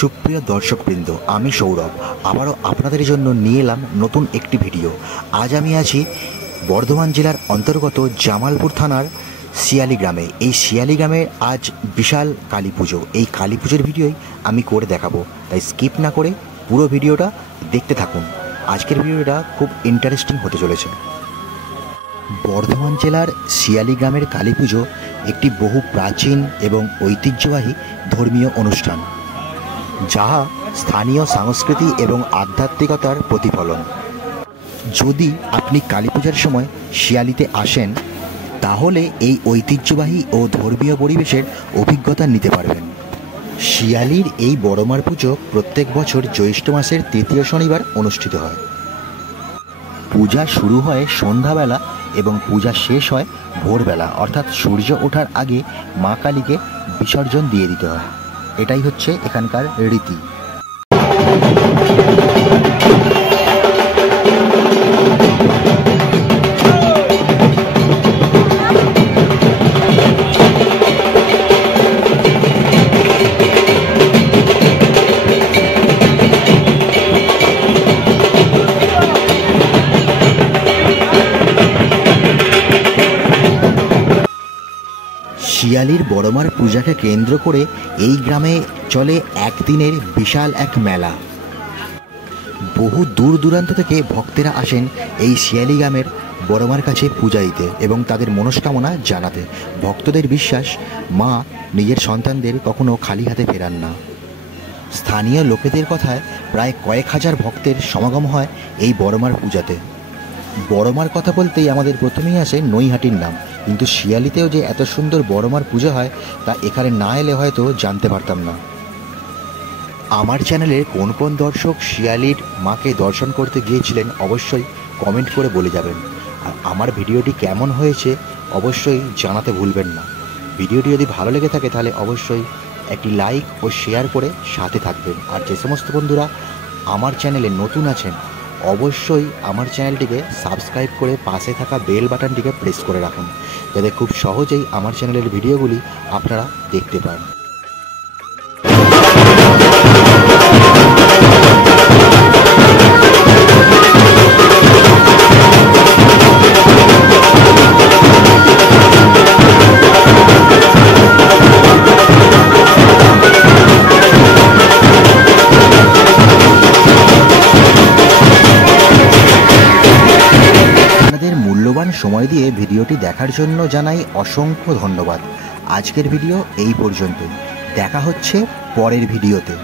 সুপ্রিয় দর্শকবৃন্দ, আমি সৌরভ আবারও আপনাদের জন্য নিয়ে এলাম নতুন একটি ভিডিও। আজ আমি আছি বর্ধমান জেলার অন্তর্গত জামালপুর থানার শিয়ালি গ্রামে। এই শিয়ালি গ্রামের আজ বিশাল কালী পুজো। এই কালী পুজোর ভিডিওই আমি করে দেখাবো, তাই স্কিপ না করে পুরো ভিডিওটা দেখতে থাকুন। আজকের ভিডিওটা খুব ইন্টারেস্টিং হতে চলেছে। বর্ধমান জেলার শিয়ালি গ্রামের কালী পুজো একটি বহু প্রাচীন এবং ঐতিহ্যবাহী ধর্মীয় অনুষ্ঠান, যাহা স্থানীয় সংস্কৃতি এবং আধ্যাত্মিকতার প্রতিফলন। যদি আপনি কালী পূজার সময় শিয়ালিতে আসেন, তাহলে এই ঐতিহ্যবাহী ও ধর্মীয় পরিবেশের অভিজ্ঞতা নিতে পারবেন। শিয়ালির এই বড়মার পুজো প্রত্যেক বছর জ্যৈষ্ঠ মাসের তৃতীয় শনিবার অনুষ্ঠিত হয়। পূজা শুরু হয় সন্ধ্যাবেলা এবং পূজা শেষ হয় ভোরবেলা, অর্থাৎ সূর্য ওঠার আগে মা কালীকে বিসর্জন দিয়ে দিতে হয়। এটাই হচ্ছে এখানকার রীতি। শিয়ালির বড়মার পূজাকে কেন্দ্র করে এই গ্রামে চলে একদিনের বিশাল এক মেলা। বহু দূর দূরান্ত থেকে ভক্তেরা আসেন এই শিয়ালি গ্রামের বড়মার কাছে পূজা দিতে এবং তাদের মনস্কামনা জানাতে। ভক্তদের বিশ্বাস, মা নিজের সন্তানদের কখনো খালি হাতে ফেরান না। স্থানীয় লোকেদের কথায় প্রায় কয়েক হাজার ভক্তের সমাগম হয় এই বড়মার পূজাতে। বড়মার কথা বলতেই আমাদের প্রথমেই আসে নৈহাটির নাম, কিন্তু শিয়ালিতেও যে এত সুন্দর বড়মার পুজো হয় তা এখানে না এলে হয়তো জানতে পারতাম না। আমার চ্যানেলের কোন কোন দর্শক শিয়ালির মাকে দর্শন করতে গিয়েছিলেন অবশ্যই কমেন্ট করে বলে যাবেন। আর আমার ভিডিওটি কেমন হয়েছে অবশ্যই জানাতে ভুলবেন না। ভিডিওটি যদি ভালো লেগে থাকে তাহলে অবশ্যই একটি লাইক ও শেয়ার করে সাথে থাকবেন। আর যে সমস্ত বন্ধুরা আমার চ্যানেলে নতুন আছেন, অবশ্যই আমার চ্যানেলটিকে সাবস্ক্রাইব করে পাশে থাকা বেল বাটনটিকে প্রেস করে রাখুন, যাতে খুব সহজেই আমার চ্যানেলের ভিডিওগুলি আপনারা দেখতে পান। সময় দিয়ে ভিডিওটি দেখার জন্য জানাই অসংখ্য ধন্যবাদ। আজকের ভিডিও এই পর্যন্তই। দেখা হচ্ছে পরের ভিডিওতে।